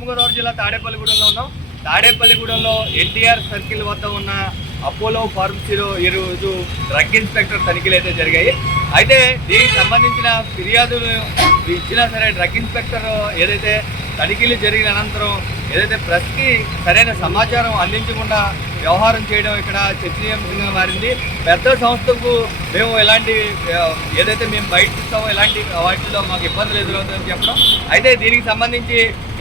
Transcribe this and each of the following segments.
పశ్చిమ గోదావరి జిల్లా తాడేపల్లిగూడెంలో ఉన్నాం. తాడేపల్లిగూడెంలో ఎన్టీఆర్ సర్కిల్ వద్ద ఉన్న అపోలో ఫార్మసీలో ఈరోజు డ్రగ్ ఇన్స్పెక్టర్ తనిఖీలు అయితే జరిగాయి. అయితే దీనికి సంబంధించిన ఫిర్యాదులు ఇచ్చినా సరే డ్రగ్ ఇన్స్పెక్టర్ ఏదైతే తనిఖీలు జరిగిన అనంతరం ఏదైతే ప్రెస్కి సరైన సమాచారం అందించకుండా వ్యవహారం చేయడం ఇక్కడ చర్చనీయాంశంగా మారింది. పెద్ద సంస్థకు మేము ఎలాంటి ఏదైతే మేము బయట ఇస్తామో ఎలాంటి వాటిలో మాకు ఇబ్బందులు ఎదురవుతుందని చెప్పడం. అయితే దీనికి సంబంధించి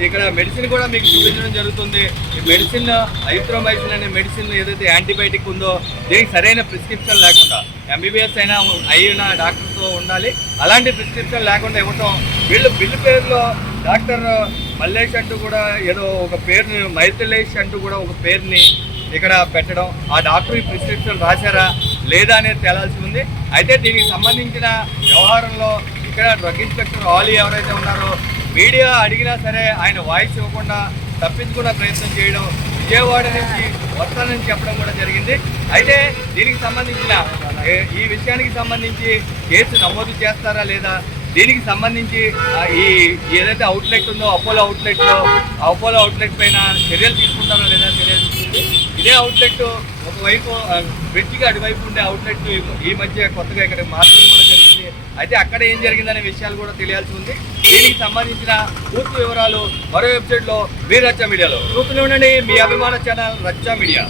ఇక్కడ మెడిసిన్ కూడా మీకు చూపించడం జరుగుతుంది. ఈ మెడిసిన్ ఐథ్రోమైసిన్ అనే మెడిసిన్ ఏదైతే యాంటీబయాటిక్ ఉందో దీనికి సరైన ప్రిస్క్రిప్షన్ లేకుండా ఎంబీబీఎస్ అయిన డాక్టర్తో ఉండాలి. అలాంటి ప్రిస్క్రిప్షన్ లేకుండా ఇవ్వటం, వీళ్ళు బిల్లు పేరులో డాక్టర్ మల్లేష్ అంటూ కూడా ఏదో ఒక పేరుని మైథిలేష్ అంటూ కూడా ఒక పేరుని ఇక్కడ పెట్టడం, ఆ డాక్టర్ ఈ ప్రిస్క్రిప్షన్ రాశారా లేదా అనేది తేలాల్సి ఉంది. అయితే దీనికి సంబంధించిన వ్యవహారంలో ఇక్కడ డ్రగ్ ఇన్స్పెక్టర్ ఆలీ ఎవరైతే ఉన్నారో మీడియా అడిగినా సరే ఆయన వాయిస్ ఇవ్వకుండా తప్పించుకున్న ప్రయత్నం చేయడం, విజయవాడ నుంచి వస్తానని చెప్పడం కూడా జరిగింది. అయితే దీనికి సంబంధించిన ఈ విషయానికి సంబంధించి కేసు నమోదు చేస్తారా లేదా, దీనికి సంబంధించి ఈ ఏదైతే అవుట్లెట్ ఉందో అపోలో అవుట్లెట్ పైన చర్యలు తీసుకుంటారో లేదా చర్యలు తీసుకుంది. ఇదే అవుట్లెట్ ఒకవైపు బ్రిడ్జికి అటువైపు ఉండే అవుట్లెట్ ఈ మధ్య కొత్తగా ఇక్కడ మార్చడం కూడా జరిగింది. అయితే అక్కడ ఏం జరిగిందనే విషయాలు కూడా తెలియాల్సి ఉంది. దీనికి సంబంధించిన పూర్తి వివరాలు మరో వెబ్సైట్లో మీ రచ్చ మీడియాలో చూస్తూనే ఉండండి. మీ అభిమాన ఛానల్ రచ్చ మీడియా.